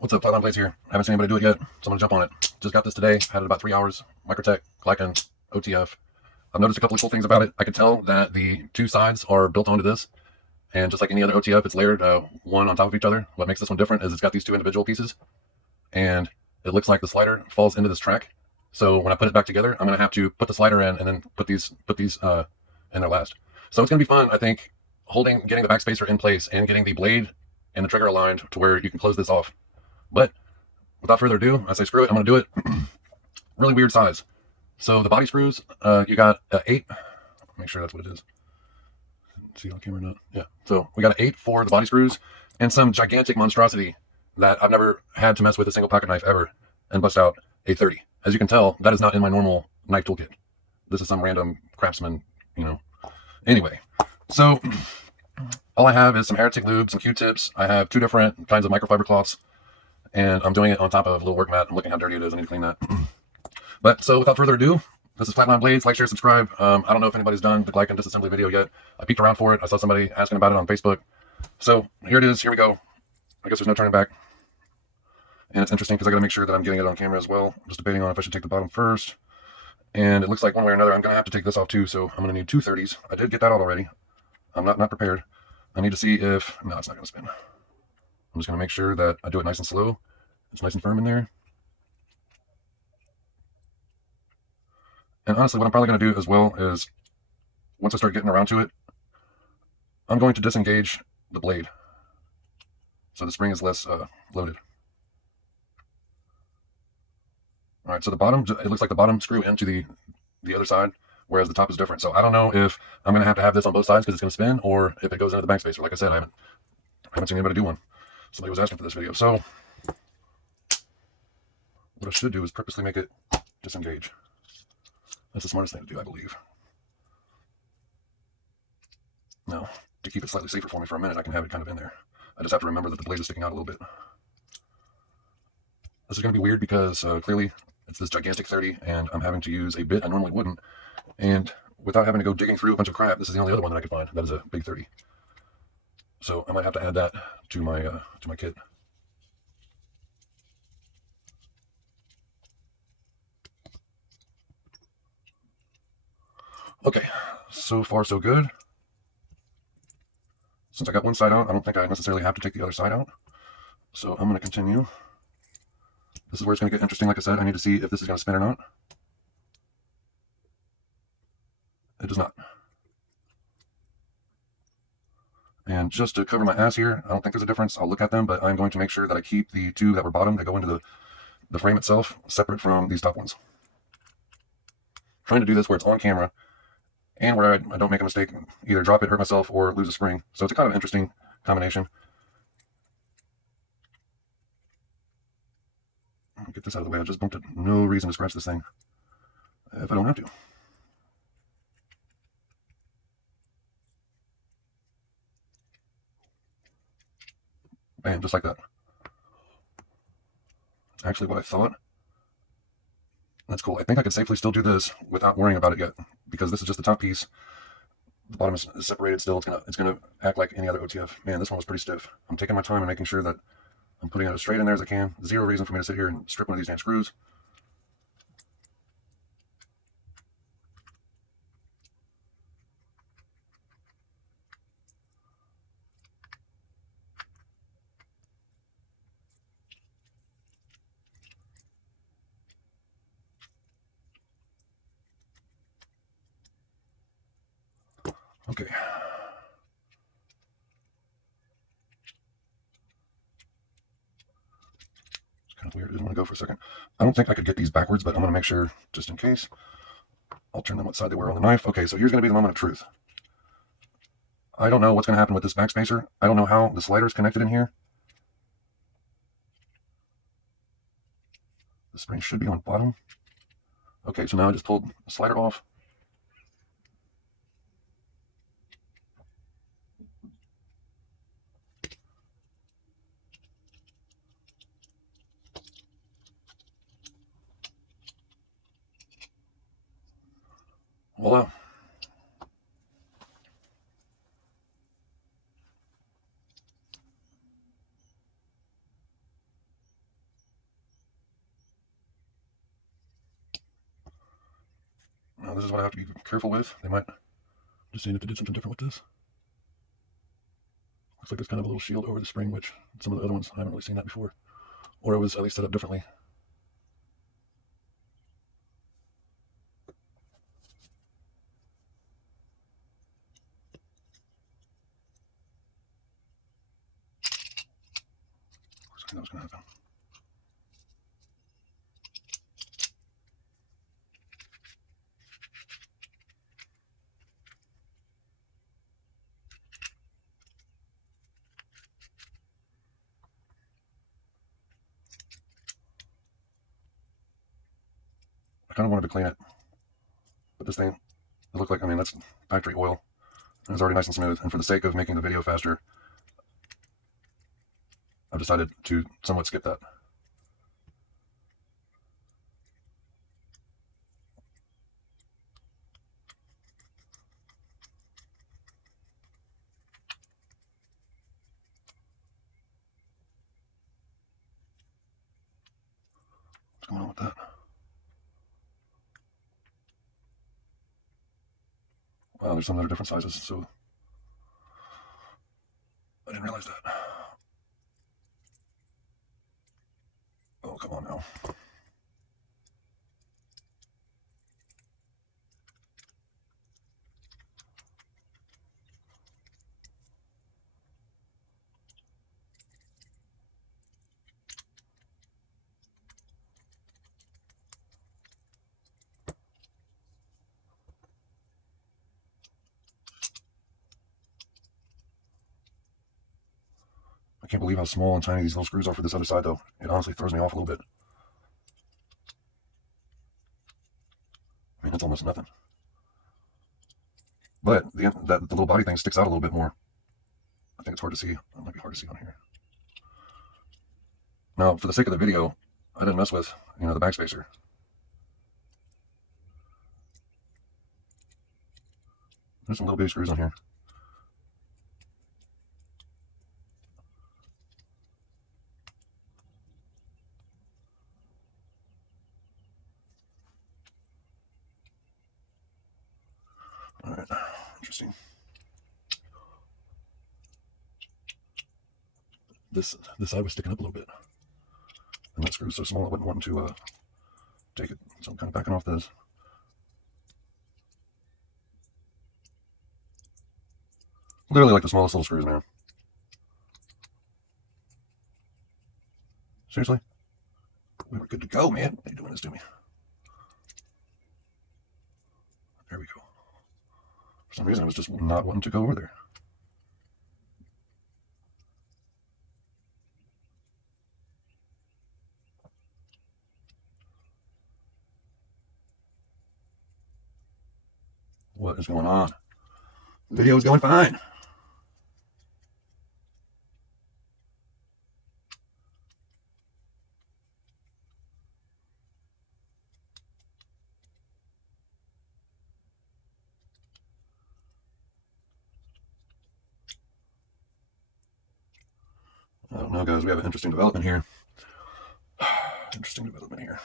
What's up, Flatline Blades here. I haven't seen anybody do it yet, so I'm gonna jump on it. Just got this today, had it about 3 hours. Microtech Glykon OTF. I've noticed a couple of cool things about it. I can tell that the two sides are built onto this, and just like any other OTF, it's layered one on top of each other. What makes this one different is it's got these two individual pieces, and it looks like the slider falls into this track. So when I put it back together, I'm gonna have to put the slider in and then put these in there last. So it's gonna be fun, I think, getting the backspacer in place and getting the blade and the trigger aligned to where you can close this off. But without further ado, I say screw it, I'm going to do it. Really weird size. So the body screws, you got 8. Make sure that's what it is. See on camera or not? Yeah. So we got an 8 for the body screws and some gigantic monstrosity that I've never had to mess with a single pocket knife ever and bust out a 30. As you can tell, that is not in my normal knife toolkit. This is some random craftsman, Anyway, so all I have is some Heretic lube, some Q-tips. I have 2 different kinds of microfiber cloths, and I'm doing it on top of a little work mat. I'm looking how dirty it is. I need to clean that. But so without further ado, this is Flatline Blades. Like, share, subscribe. I don't know if anybody's done the Glykon disassembly video yet. I peeked around for it. I saw somebody asking about it on Facebook. So here it is. Here we go. I guess there's no turning back. And it's interesting because I got to make sure that I'm getting it on camera as well. I'm just debating on if I should take the bottom first. And it looks like one way or another I'm going to have to take this off too. So I'm going to need 2 30s. I did get that out already. I'm not prepared. I need to see if... No, it's not going to spin. I'm just going to make sure that I do it nice and slow. It's nice and firm in there. And honestly, what I'm probably going to do as well is, once I start getting around to it, I'm going to disengage the blade so the spring is less loaded. All right, so the bottom, it looks like the bottom screw into the other side, whereas the top is different. So I don't know if I'm going to have this on both sides because it's going to spin, or if it goes into the backspacer. Like I said, I haven't seen anybody do one. Somebody was asking for this video. So what I should do is purposely make it disengage. That's the smartest thing to do, I believe. Now, to keep it slightly safer for me for a minute, I can have it kind of in there. I just have to remember that the blade is sticking out a little bit. This is going to be weird because clearly it's this gigantic 30, and I'm having to use a bit I normally wouldn't. And without having to go digging through a bunch of crap, this is the only other one that I could find. That is a big 30. So I might have to add that to my kit. Okay, so far so good. Since I got one side out, I don't think I necessarily have to take the other side out. So I'm going to continue. This is where it's going to get interesting. Like I said, I need to see if this is going to spin or not. It does not. And just to cover my ass here, I don't think there's a difference. I'll look at them, but I'm going to make sure that I keep the 2 that were bottom that go into the frame itself separate from these top ones. Trying to do this where it's on camera and where I don't make a mistake, either drop it, hurt myself, or lose a spring. So it's a kind of interesting combination. I'll get this out of the way. I just bumped it. No reason to scratch this thing if I don't have to. Bam, just like that. Actually, what I thought. That's cool. I think I could safely still do this without worrying about it yet, because this is just the top piece. The bottom is separated still. It's gonna act like any other OTF. Man, this one was pretty stiff. I'm taking my time and making sure that I'm putting it as straight in there as I can. Zero reason for me to sit here and strip one of these damn screws. Okay. It's kind of weird. I didn't want to go for a second. I don't think I could get these backwards, but I'm going to make sure, just in case. I'll turn them what side they were on the knife. Okay, so here's going to be the moment of truth. I don't know what's going to happen with this backspacer. I don't know how the slider is connected in here. The spring should be on bottom. Okay, so now I just pulled the slider off. Voila. Now this is what I have to be careful with. They might just seeing if they did something different with this. Looks like there's kind of a little shield over the spring, which some of the other ones I haven't really seen that before, or it was at least set up differently. I knew that was going to happen. I kind of wanted to clean it, but this thing, it looked like, I mean, that's factory oil. And it's already nice and smooth. And for the sake of making the video faster, I've decided to somewhat skip that. What's going on with that? Wow, there's some that are different sizes, so I didn't realize that. Oh, come on now. I can't believe how small and tiny these little screws are for this other side, though. It honestly throws me off a little bit. I mean, it's almost nothing. But the little body thing sticks out a little bit more. I think it's hard to see. It might be hard to see on here. Now, for the sake of the video, I didn't mess with, the backspacer. There's some little bitty screws on here. All right, interesting. This side was sticking up a little bit, and that screw's so small I wasn't wanting to take it, so I'm kind of backing off this. Literally like the smallest little screws, man. Seriously? We were good to go, man. Why are you doing this to me? There we go. For some reason, I was just not wanting to go over there. What is going on? The video is going fine. I don't know, guys. We have an interesting development here. Interesting development here.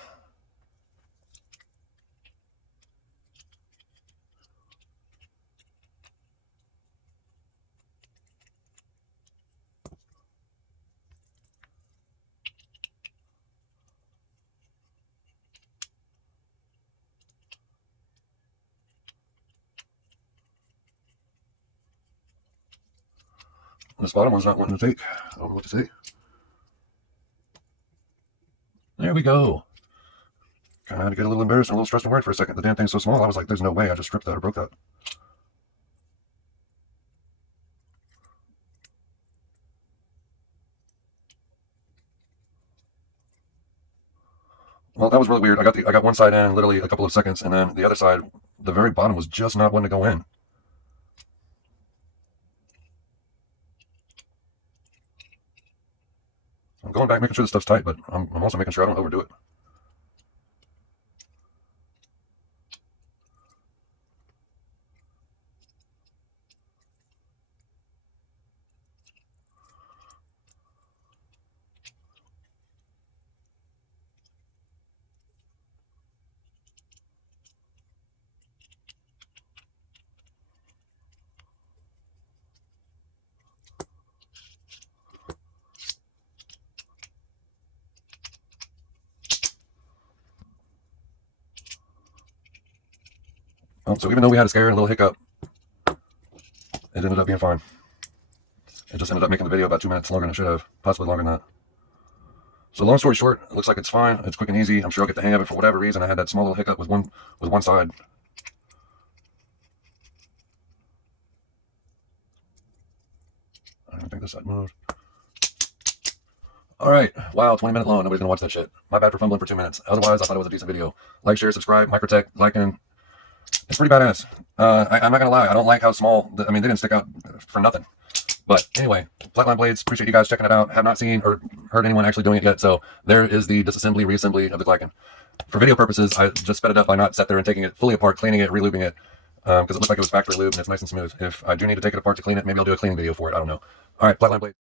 This bottom one's not wanting to take. I don't know what to say. There we go. Kind of had to get a little embarrassed and a little stressed and worried for a second. The damn thing's so small, I was like, there's no way I just stripped that or broke that. Well, that was really weird. I got one side in in literally a couple of seconds, and then the other side, the very bottom was just not wanting to go in. I'm going back, making sure the stuff's tight, but I'm also making sure I don't overdo it. So even though we had a scare and a little hiccup, it ended up being fine. It just ended up making the video about 2 minutes longer than it should have, possibly longer than that. So long story short, it looks like it's fine. It's quick and easy. I'm sure I'll get the hang of it. For whatever reason, I had that small little hiccup with one side. I don't think this side moved. All right. Wow, 20-minute long. Nobody's gonna watch that shit. My bad for fumbling for 2 minutes. Otherwise, I thought it was a decent video. Like, share, subscribe. Microtech Glykon. It's pretty badass. I'm not gonna lie. I don't like how small. I mean, they didn't stick out for nothing. But anyway, flatline blades. Appreciate you guys checking it out. Have not seen or heard anyone actually doing it yet. So there is the disassembly, reassembly of the Glykon. For video purposes, I just sped it up by not sat there and taking it fully apart, cleaning it, re-lubing it, because it looked like it was factory lube and it's nice and smooth. If I do need to take it apart to clean it, maybe I'll do a cleaning video for it. I don't know. All right, flatline blade.